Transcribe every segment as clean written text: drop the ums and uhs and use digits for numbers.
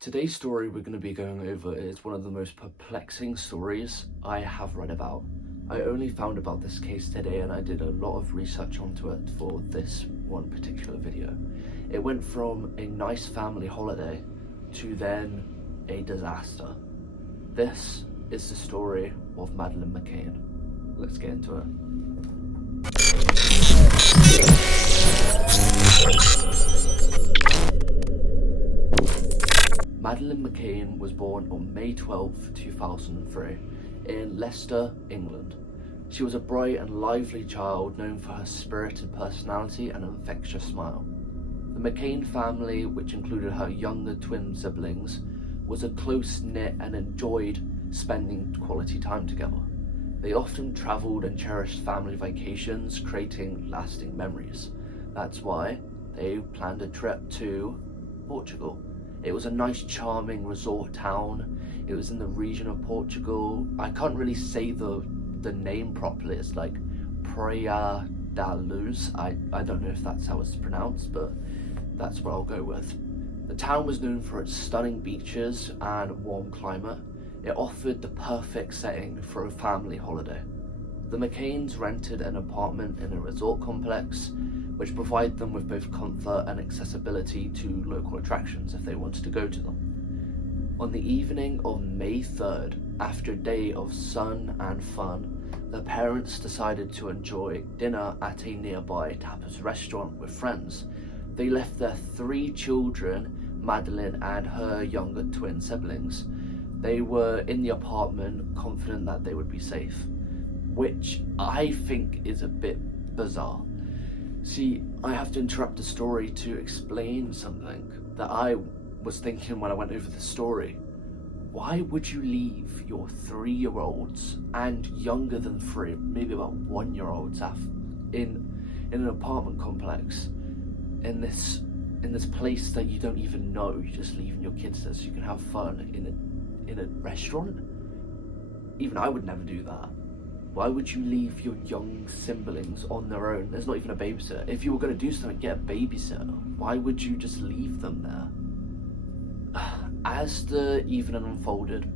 Today's story we're going to be going over is one of the most perplexing stories I have read about. I only found about this case today and I did a lot of research onto it for this one particular video. It went from a nice family holiday to then a disaster. This is the story of Madeleine McCann. Let's get into it. Madeleine McCann was born on May 12, 2003 in Leicester, England. She was a bright and lively child known for her spirited personality and infectious smile. The McCann family, which included her younger twin siblings, was a close-knit and enjoyed spending quality time together. They often travelled and cherished family vacations, creating lasting memories. That's why they planned a trip to Portugal. It was a nice, charming resort town. It was in the region of Portugal. I can't really say the name properly. It's like Praia da Luz. I don't know if that's how it's pronounced, but that's what I'll go with. The town was known for its stunning beaches and warm climate. It offered the perfect setting for a family holiday. The McCanns rented an apartment in a resort complex, which provided them with both comfort and accessibility to local attractions if they wanted to go to them. On the evening of May 3rd, after a day of sun and fun, the parents decided to enjoy dinner at a nearby tapas restaurant with friends. They left their 3 children, Madeleine and her younger twin siblings. They were in the apartment, confident that they would be safe, which I think is a bit bizarre. See, I have to interrupt the story to explain something that I was thinking when I went over the story. Why would you leave your 3-year-olds and younger than 3, maybe about 1-year-olds in an apartment complex in this place that you don't even know? You're just leaving your kids there so you can have fun in a restaurant? Even I would never do that. Why would you leave your young siblings on their own? There's not even a babysitter. If you were going to do something, get a babysitter. Why would you just leave them there? As the evening unfolded,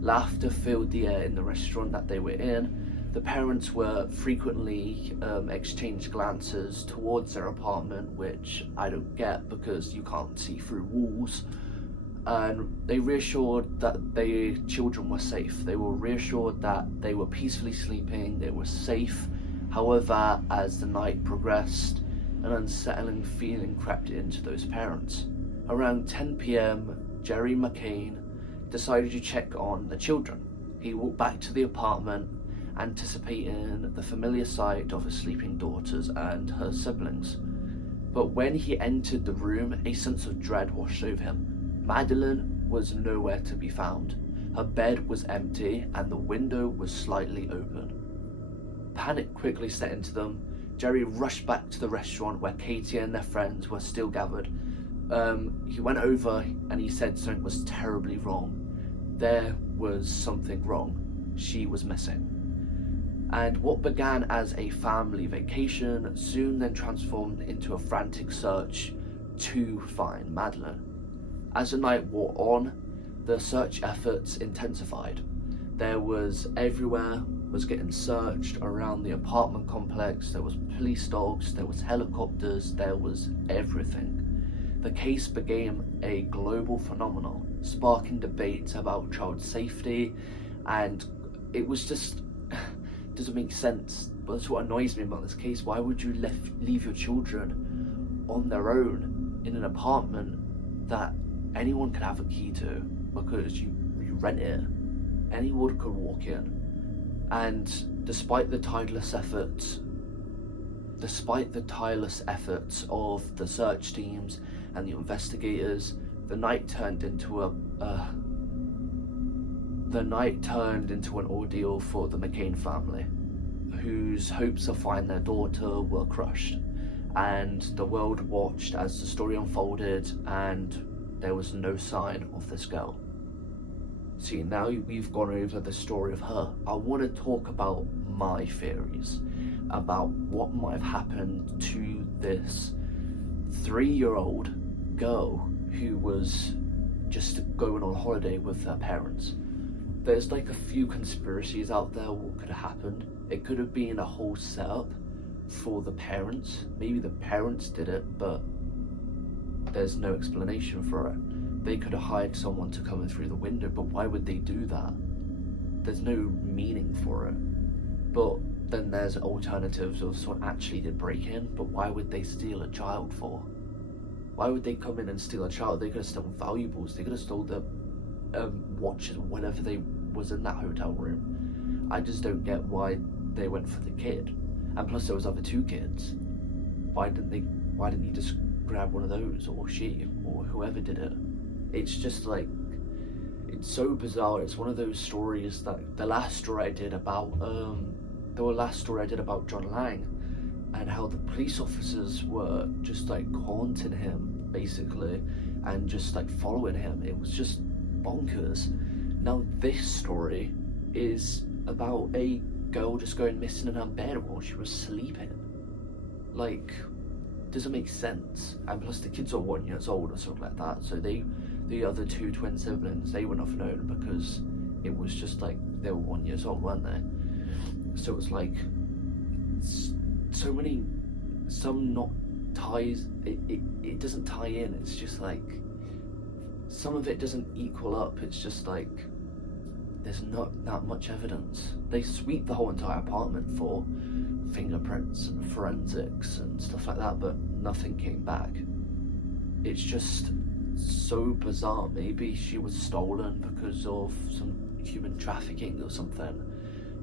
laughter filled the air in the restaurant that they were in. The parents were frequently exchanged glances towards their apartment, which I don't get because you can't see through walls. And they reassured that their children were safe. They were reassured that they were peacefully sleeping, they were safe. However, as the night progressed, an unsettling feeling crept into those parents. Around 10 p.m, Jerry McCann decided to check on the children. He walked back to the apartment, anticipating the familiar sight of his sleeping daughters and her siblings. But when he entered the room, a sense of dread washed over him. Madeleine was nowhere to be found. Her bed was empty and the window was slightly open. Panic quickly set into them. Jerry rushed back to the restaurant where Katie and their friends were still gathered. He went over and he said something was terribly wrong. There was something wrong. She was missing. And what began as a family vacation soon then transformed into a frantic search to find Madeleine. As the night wore on, the search efforts intensified. Everywhere was getting searched around the apartment complex. There was police dogs, there was helicopters, there was everything. The case became a global phenomenon, sparking debates about child safety, and it was just doesn't make sense. But that's what annoys me about this case. Why would you leave your children on their own in an apartment that anyone could have a key to, because you rent it? Anyone could walk in. And despite the tireless efforts of the search teams and the investigators, the night turned into an ordeal for the McCann family, whose hopes of finding their daughter were crushed. And the world watched as the story unfolded, and there was no sign of this girl. See, now we've gone over the story of her. I want to talk about my theories about what might have happened to this 3-year-old girl who was just going on holiday with their parents. There's like a few conspiracies out there what could have happened. It could have been a whole setup for the parents. Maybe the parents did it, but there's no explanation for it. They could have hired someone to come in through the window, but why would they do that? There's no meaning for it. But then there's alternatives of someone actually did break in, but why would they steal a child for? Why would they come in and steal a child? They could have stolen valuables. They could have stolen the watches, whatever they was in that hotel room. I just don't get why they went for the kid. And plus there was other two kids. Why didn't he just grab one of those, or she, or whoever did it? It's just like, it's so bizarre. It's one of those stories that the last story I did about John Lang, and how the police officers were just like haunting him basically, and just like following him. It was just bonkers. Now this story is about a girl just going missing in her bed while she was sleeping. Like, doesn't make sense. And plus the kids are 1 year old or something like that, so the other two twin siblings, they wouldn't have known, because it was just like they were 1 year old, weren't they? So it's like so many, some not ties, it doesn't tie in. It's just like some of it doesn't equal up. It's just like there's not that much evidence. They sweep the whole entire apartment for fingerprints and forensics and stuff like that, but nothing came back. It's just so bizarre. Maybe she was stolen because of some human trafficking or something,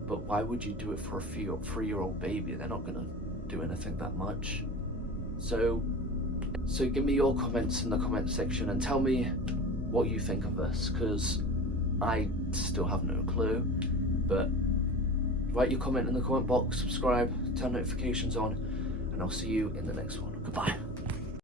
but why would you do it for a 3-year-old baby? They're not gonna do anything that much. So give me your comments in the comment section and tell me what you think of this, because I still have no clue. But write your comment in the comment box, subscribe, turn notifications on, and I'll see you in the next one. Goodbye.